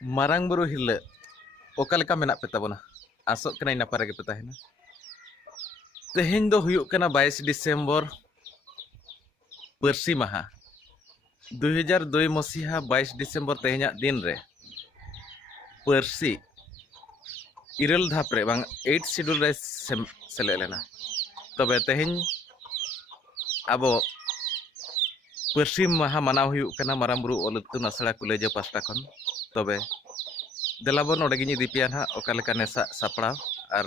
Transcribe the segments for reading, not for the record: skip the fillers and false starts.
Marang buru hile okaleka menak pe tabona asok kena ina pare ge petahina tehin do huyuk kena 22 Desember Parsi maha 2002 masiha 22 Desember tehinya din re Parsi irel dhapre bang 8 schedule re sele lena tobe tehin abo Parsi maha manaw huyuk kena marang buru olutun asala kuleja pasta kon tobe delabon ode gini dipian ha okaleka nesa sapra ar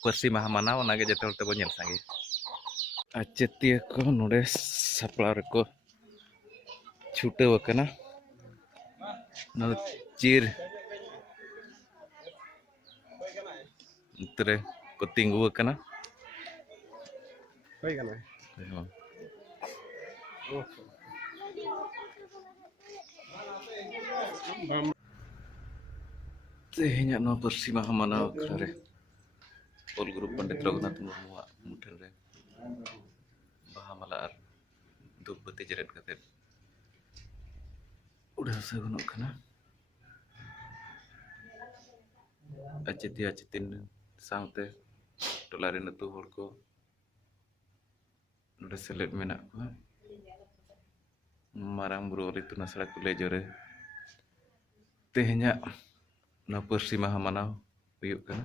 Parsi maha manaw onage jetol tebo nyel sangi acetia ko node sapra ko छूटे वकना न चीर उतरे को तिंगु वकना होय गना तेहnya no Parsi maha manaw khare ol group Pandit Raghunath Murmu muठन रे baha mala ar dubbati jeret kate udah sagunok kana acitin sangte dolarin itu hor ko udah selet menak ko marang bro itu nasra kule jore tehnya na Parsi maha manaw huyuk kana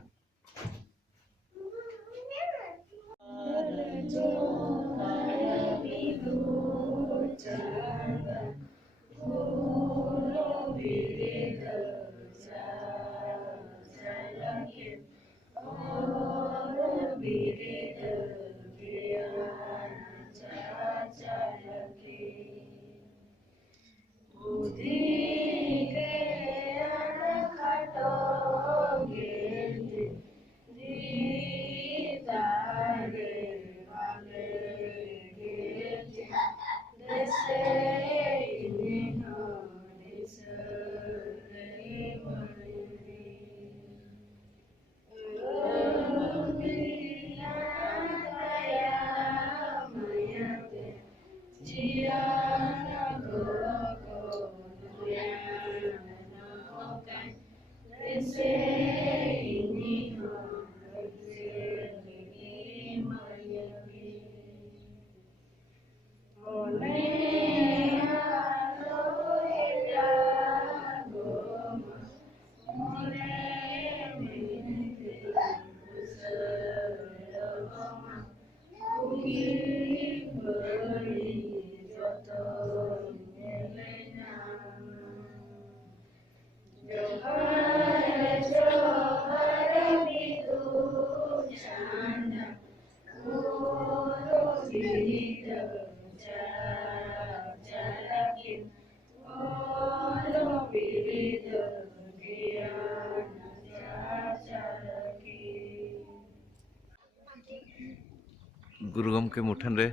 Guru gomke muठन रे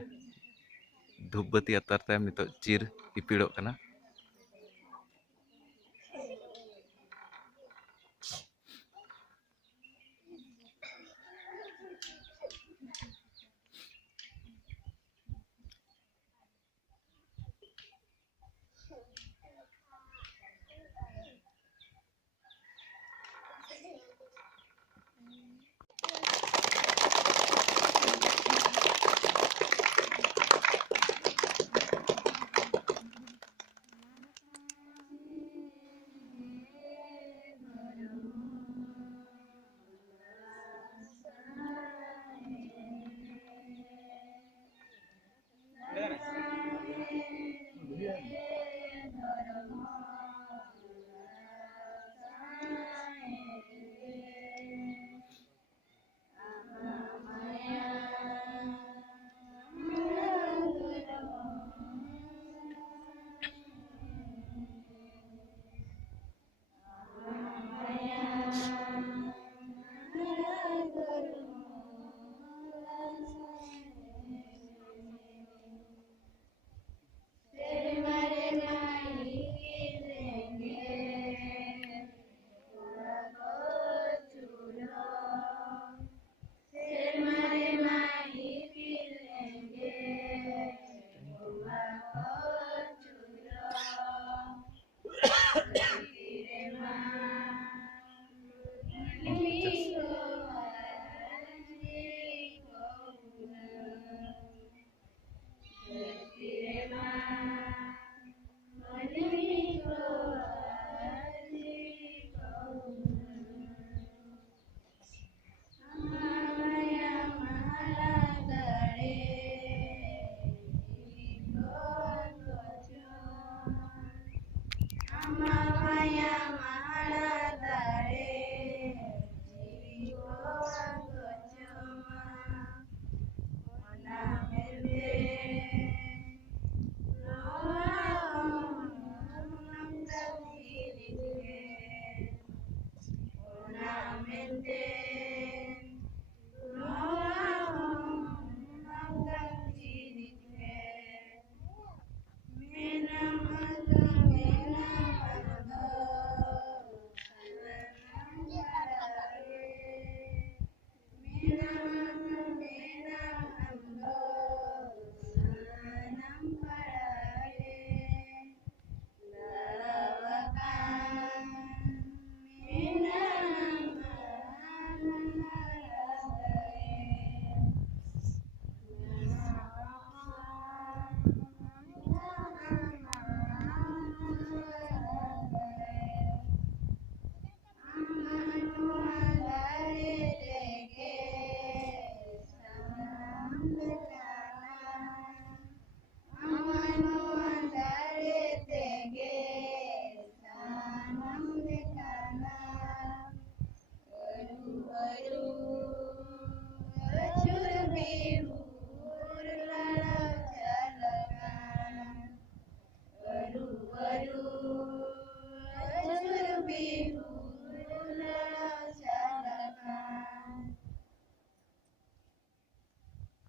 धूपबत्ती अतार तायम नितो चीर इपिड़ोग कना Jaya